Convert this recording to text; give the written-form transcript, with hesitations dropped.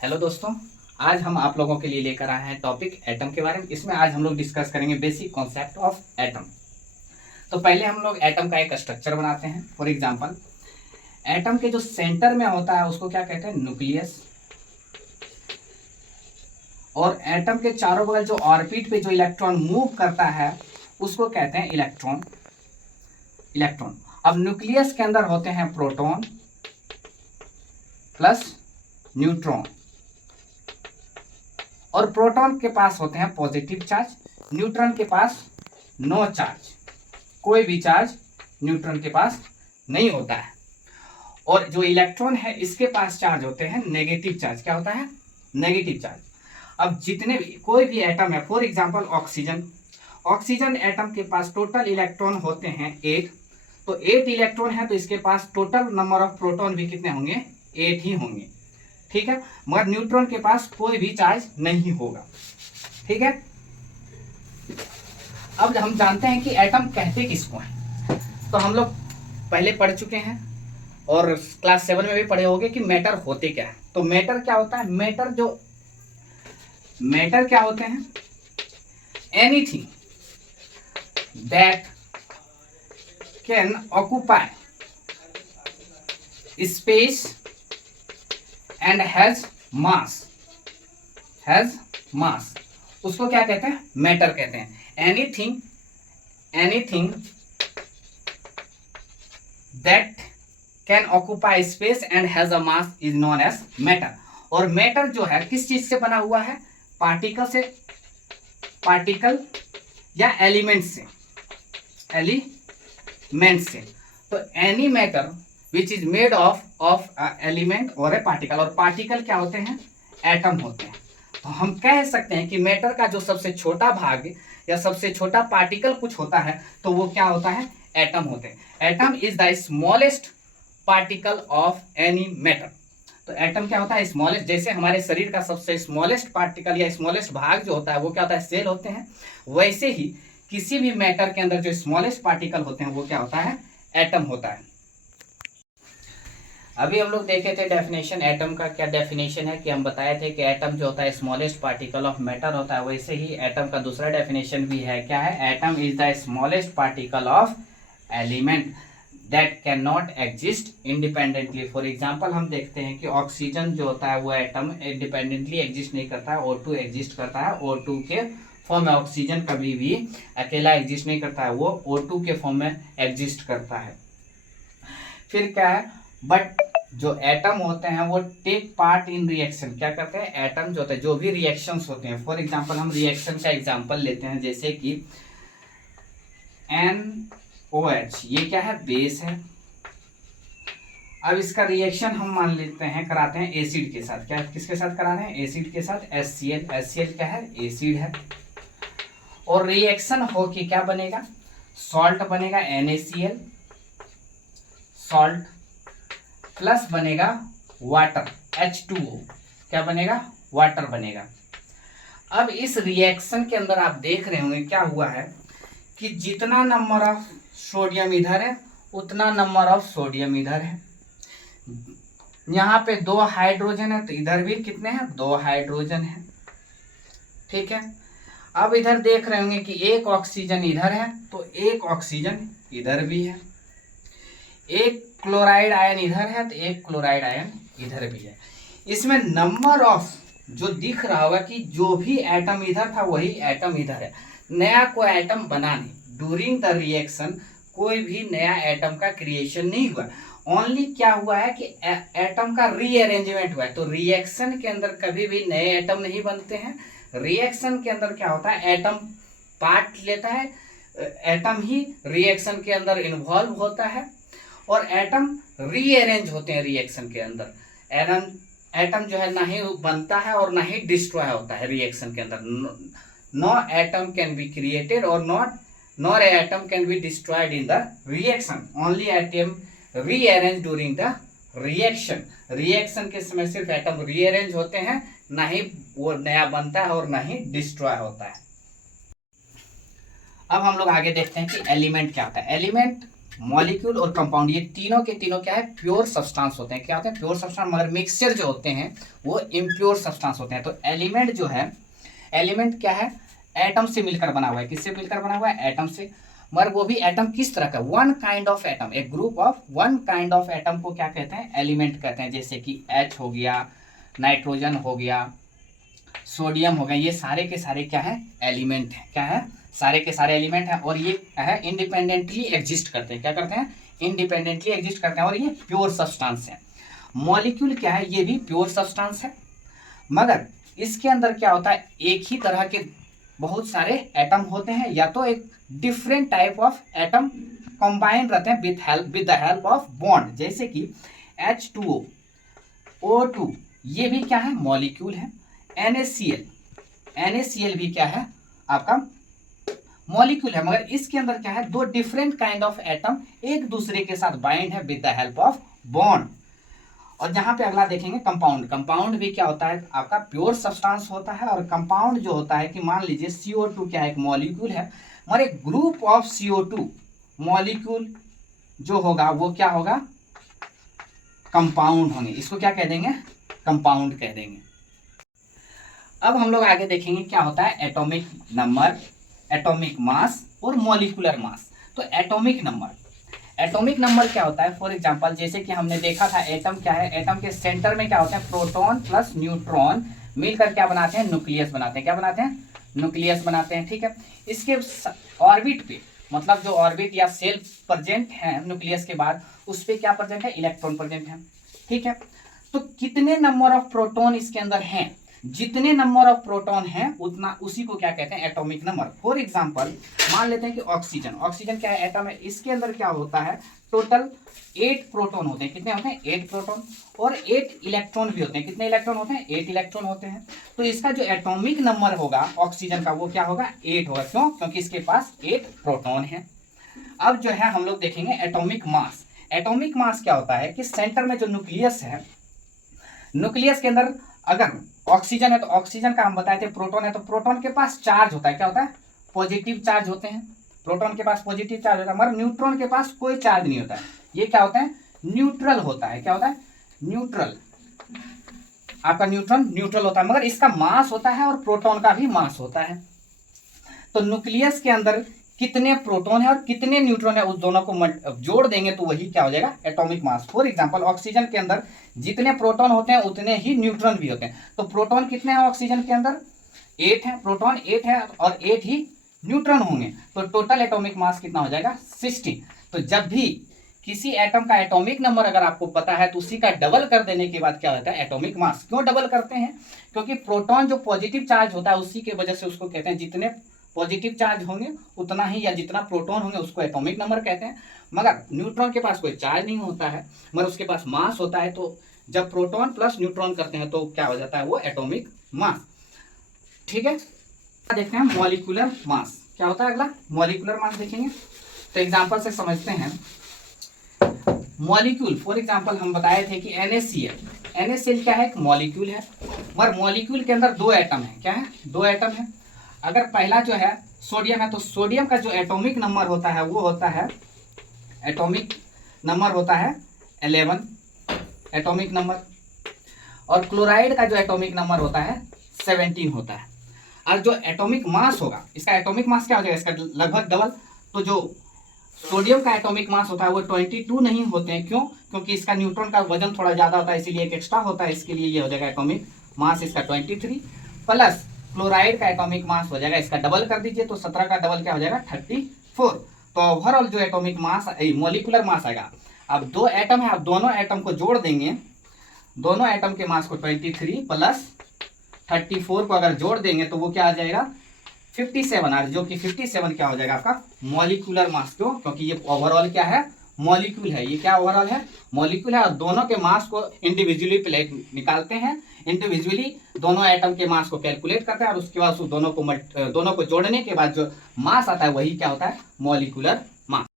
Hello दोस्तों, आज हम आप लोगों के लिए लेकर आए हैं टॉपिक एटम के बारे में। इसमें आज हम लोग डिस्कस करेंगे बेसिक कॉन्सेप्ट ऑफ एटम। तो पहले हम लोग एटम का एक स्ट्रक्चर बनाते हैं। फॉर एग्जांपल, एटम के जो सेंटर में होता है उसको क्या कहते हैं? न्यूक्लियस। और एटम के चारों बगल जो ऑर्बिट पे जो इलेक्ट्रॉन मूव करता है उसको कहते हैं इलेक्ट्रॉन। अब न्यूक्लियस के अंदर होते हैं प्रोटॉन प्लस न्यूट्रॉन, और प्रोटॉन के पास होते हैं पॉजिटिव चार्ज, न्यूट्रॉन के पास नो चार्ज, कोई भी चार्ज न्यूट्रॉन के पास नहीं होता है। और जो इलेक्ट्रॉन है इसके पास चार्ज होते हैं नेगेटिव चार्ज। क्या होता है? Negative charge. अब जितने भी कोई भी एटम है, फॉर एग्जांपल ऑक्सीजन एटम के पास टोटल इलेक्ट्रॉन होते हैं 8। तो 8 इलेक्ट्रॉन है तो इसके पास टोटल नंबर ऑफ प्रोटॉन भी कितने होंगे? 8 ही होंगे। ठीक है, मगर न्यूट्रॉन के पास कोई भी चार्ज नहीं होगा। ठीक है, अब हम जानते हैं कि एटम कहते किसको हैं। तो हम लोग पहले पढ़ चुके हैं और क्लास 7 में भी पढ़े होंगे कि मैटर होते क्या है। तो मैटर क्या होता है? मैटर क्या होते हैं? Anything that can occupy space and has mass, उसको क्या कहते हैं? मैटर कहते हैं। Anything that can occupy space and has a mass is known as matter. और मैटर जो है किस चीज से बना हुआ है? पार्टिकल या एलिमेंट से। तो any matter which is made of element और ए पार्टिकल। और पार्टिकल क्या होते हैं? एटम होते हैं। तो हम कह सकते हैं कि मैटर का जो सबसे छोटा भाग या सबसे छोटा पार्टिकल कुछ होता है तो वो क्या होता है? एटम होते हैं। Atom is the smallest particle of any matter. तो एटम क्या होता है? स्मॉलेस्ट। जैसे हमारे शरीर का सबसे स्मॉलेस्ट पार्टिकल या स्मॉलेस्ट भाग जो होता है वो क्या होता है? सेल होते हैं। वैसे ही किसी भी मैटर के अंदर जो स्मॉलेस्ट पार्टिकल होते हैं वो क्या होता है? एटम होता है। अभी हम लोग देखे थे डेफिनेशन एटम का। क्या डेफिनेशन है कि हम बताए थे कि एटम जो होता है स्मॉलेस्ट पार्टिकल ऑफ मैटर होता है। वैसे ही एटम का दूसरा डेफिनेशन भी है। क्या है? Atom is the smallest particle of element that can not exist independently. For example, हम देखते हैं कि ऑक्सीजन जो होता है वो एटम इंडिपेंडेंटली एग्जिस्ट नहीं करता है, O2 एग्जिस्ट करता है। O2 के फॉर्म में ऑक्सीजन कभी भी अकेला एग्जिस्ट नहीं करता है, वो O2 के फॉर्म में एग्जिस्ट करता है। फिर क्या है? बट जो एटम होते हैं वो टेक पार्ट इन रिएक्शन। क्या करते हैं? एटम जो होते हैं, जो भी रिएक्शंस होते हैं, फॉर एग्जांपल हम रिएक्शन का एग्जांपल लेते हैं, जैसे कि NOH, ये क्या है? बेस है। अब इसका रिएक्शन हम मान लेते हैं कराते हैं एसिड के साथ। क्या किसके साथ करा रहे हैं? एसिड के साथ। HCl क्या है? एसिड है। और रिएक्शन हो के क्या बनेगा? सॉल्ट बनेगा, NaCl, सॉल्ट प्लस बनेगा वाटर, H2O। क्या बनेगा? वाटर बनेगा। अब इस रिएक्शन के अंदर आप देख रहे होंगे क्या हुआ है कि जितना नंबर ऑफ सोडियम इधर है उतना नंबर ऑफ सोडियम इधर है। यहाँ पे 2 हाइड्रोजन है तो इधर भी कितने हैं? 2 हाइड्रोजन है। ठीक है, अब इधर देख रहे होंगे कि 1 ऑक्सीजन इधर है तो 1 ऑक्सीजन इधर भी है। 1 क्लोराइड आयन इधर है तो 1 क्लोराइड आयन इधर भी है। इसमें नंबर ऑफ जो दिख रहा होगा कि जो भी एटम इधर था वही एटम इधर है। नया कोई एटम बना नहीं। ड्यूरिंग द रिएक्शन कोई भी नया एटम का क्रिएशन नहीं हुआ। ओनली क्या हुआ है कि एटम का रीअरेंजमेंट हुआ है। तो रिएक्शन के अंदर कभी भी नए एटम नहीं बनते हैं। रिएक्शन के अंदर क्या होता है? एटम पार्ट लेता है, एटम ही रिएक्शन के अंदर इन्वॉल्व होता है और एटम रीअरेंज होते हैं रिएक्शन के अंदर। एटम जो है ना ही बनता है और ना ही डिस्ट्रॉय होता है रिएक्शन के अंदर। No atom can be created और nor atom can be destroyed in the reaction. Only atom rearrange during the reaction. Reaction के समय सिर्फ एटम रीअरेंज होते हैं, ना ही वो नया बनता है और ना ही डिस्ट्रॉय होता है। अब हम लोग आगे देखते हैं कि एलिमेंट क्या होता है। एलिमेंट मॉलिक्यूल और कंपाउंड, ये तीनों के तीनों क्या है, प्योर सब्सटेंस होते हैं। क्या होते हैं, प्योर सब्सटेंस, मगर मिक्सचर जो होते हैं वो इम्प्योर सब्सटेंस होते हैं। तो एलिमेंट जो है, एलिमेंट क्या है, एटम से मिलकर बना हुआ है। किससे मिलकर बना हुआ है, एटम से। मगर वो भी एटम किस तरह का, वन काइंड ऑफ एटम, एक group of one kind of atom को क्या कहते हैं, एलिमेंट कहते हैं। जैसे कि H हो गया, नाइट्रोजन हो गया, सोडियम हो गया, ये सारे के सारे क्या है, एलिमेंट है। क्या है, सारे के सारे एलिमेंट हैं, और ये है इंडिपेंडेंटली एग्जिस्ट करते हैं। क्या करते हैं, इंडिपेंडेंटली एग्जिस्ट करते हैं, और ये प्योर सब्सटेंस है। मॉलिक्यूल क्या है, ये भी प्योर सब्सटेंस है, मगर इसके अंदर क्या होता है, एक ही तरह के बहुत सारे एटम होते हैं, या तो एक different type of atom combine रहते हैं with the help of bond. जैसे कि H2O, O2, ये भी क्या है, मॉलिक्यूल है। NaCl भी क्या है, आपका मॉलिक्यूल है, मगर इसके अंदर क्या है, दो डिफरेंट काइंड ऑफ एटम एक दूसरे के साथ बाइंड है with the help of bond. और यहाँ पे अगला देखेंगे कंपाउंड। कंपाउंड भी क्या होता है, आपका प्योर सब्सटेंस होता है। और कंपाउंड जो होता है कि मान लीजिए CO2 क्या है, एक मॉलिक्यूल है, मगर एक ग्रुप ऑफ CO2 मॉलिक्यूल जो होगा वो क्या होगा, कंपाउंड होंगे। इसको क्या कह देंगे, कंपाउंड कह देंगे। अब हम लोग आगे देखेंगे क्या होता है एटॉमिक नंबर, एटॉमिक मास और मॉलिक्यूलर मास। तो एटॉमिक नंबर क्या होता है, फॉर एग्जांपल जैसे कि हमने देखा था एटम क्या है, एटम के सेंटर में क्या होता है, प्रोटॉन प्लस न्यूट्रॉन मिलकर क्या बनाते हैं, न्यूक्लियस बनाते हैं। क्या बनाते हैं, न्यूक्लियस बनाते हैं। ठीक है, इसके ऑर्बिट पे, मतलब जो ऑर्बिट या सेल प्रेजेंट है न्यूक्लियस के बाद, उस पे क्या प्रेजेंट है, इलेक्ट्रॉन प्रेजेंट है। ठीक है, तो कितने नंबर ऑफ प्रोटॉन इसके अंदर हैं, जितने नंबर ऑफ प्रोटॉन हैं उतना, उसी को क्या कहते हैं, एटॉमिक नंबर। फॉर एग्जांपल मान लेते हैं कि ऑक्सीजन, ऑक्सीजन क्या है, एटम है, इसके अंदर क्या होता है, टोटल 8 प्रोटॉन होते हैं। कितने होते हैं, 8 प्रोटॉन, और 8 इलेक्ट्रॉन भी होते हैं। कितने इलेक्ट्रॉन होते हैं, 8 इलेक्ट्रॉन होते हैं। तो इसका जो एटॉमिक नंबर होगा ऑक्सीजन का, वो क्या होगा, 8 होगा। क्यों, क्योंकि इसके पास 8 प्रोटॉन है। अब जो है हम लोग देखेंगे एटॉमिक मास। एटॉमिक मास क्या होता है कि सेंटर में जो न्यूक्लियस है, न्यूक्लियस के अंदर अगर ऑक्सीजन है तो ऑक्सीजन का हम बताए थे, प्रोटॉन है तो प्रोटॉन के पास चार्ज होता है। क्या होता है, पॉजिटिव चार्ज होते हैं, प्रोटॉन के पास पॉजिटिव चार्ज होता है, मगर न्यूट्रॉन के पास कोई चार्ज नहीं होता है। ये क्या होता है, न्यूट्रल होता है। क्या होता है, न्यूट्रल, आपका न्यूट्रॉन न्यूट्रल होता है, मगर इसका मास होता है और प्रोटॉन का भी मास होता है। तो न्यूक्लियस के अंदर कितने प्रोटॉन है और कितने न्यूट्रॉन है, उस दोनों को जोड़ देंगे तो वही क्या हो जाएगा, atomic mass. For example oxygen के अंदर जितने प्रोटॉन होते हैं उतने ही न्यूट्रॉन भी होते हैं। तो प्रोटॉन कितने हैं ऑक्सीजन के अंदर, 8 है, प्रोटॉन 8 है और 8 ही न्यूट्रॉन होंगे। तो टोटल एटॉमिक मास कितना हो जाएगा, 16। तो जब भी किसी एटम का एटॉमिक नंबर अगर आपको पता है तो उसी का डबल कर देने के बाद क्या होता है, एटॉमिक मास। क्यों डबल करते हैं, क्योंकि प्रोटॉन जो पॉजिटिव चार्ज होता है उसी के वजह से उसको कहते हैं, जितने पॉजिटिव चार्ज होंगे उतना ही, या जितना प्रोटॉन होंगे उसको एटॉमिक नंबर कहते हैं। मगर न्यूट्रॉन के पास कोई चार्ज नहीं होता है, मगर उसके पास मास होता है। तो जब प्रोटॉन प्लस न्यूट्रॉन करते हैं तो क्या हो जाता है, वो एटॉमिक मास। ठीक है, देखते हैं मॉलिक्यूलर मास क्या होता है। अगला मॉलिक्यूलर मास देखेंगे, तो एग्जांपल से समझते हैं। मॉलिक्यूल, फॉर एग्जांपल हम बताए थे कि NaCl क्या है, एक मॉलिक्यूल है, मगर मॉलिक्यूल के अंदर 2 एटम है। क्या है, 2 एटम है। अगर पहला जो है सोडियम है तो सोडियम का जो एटॉमिक नंबर होता है वो होता है, एटॉमिक नंबर होता है 11 एटॉमिक नंबर, और क्लोराइड का जो एटॉमिक नंबर होता है 17 होता है। और जो एटॉमिक मास होगा, इसका एटॉमिक मास क्या हो जाएगा, इसका लगभग डबल। तो जो सोडियम का एटॉमिक मास होता है वो 22 नहीं होते हैं। क्यों, क्योंकि इसका न्यूट्रॉन का वजन थोड़ा ज्यादा होता है, इसीलिए एक एक्स्ट्रा होता है, इसके लिए ये हो जाएगा एटॉमिक मास इसका 23, प्लस क्लोराइड का एटॉमिक मास हो जाएगा, इसका डबल कर दीजिए तो 17 का डबल क्या हो जाएगा, 34। तो ओवरऑल जो एटॉमिक मास, मॉलिक्यूलर मास आएगा। अब 2 एटम है, अब दोनों एटम को जोड़ देंगे, दोनों एटम के मास को 23 प्लस 34 को अगर जोड़ देंगे तो वो क्या आ जाएगा, 57 आ, जो कि 57 क्या हो जाएगा आपका मॉलिक्यूलर मास। क्यों, क्योंकि ये ओवरऑल क्या है, मॉलिक्यूल है। ये क्या ओवरऑल है, मॉलिक्यूल है। और दोनों के मास को इंडिविजुअली निकालते हैं, इंडिविजुअली दोनों एटम के मास को कैलकुलेट करते हैं, और उसके बाद उस दोनों को जोड़ने के बाद जो मास आता है वही क्या होता है, मॉलिक्यूलर मास।